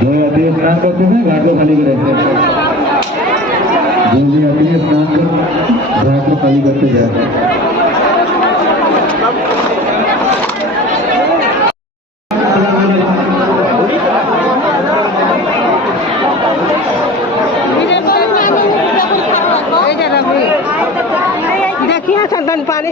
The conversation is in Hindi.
जो यात्री स्नान करते हैं घाट को खाली करते हैं। जो भी यात्री स्नान कर घाट को खाली करते जाए। देखिए संतन पानी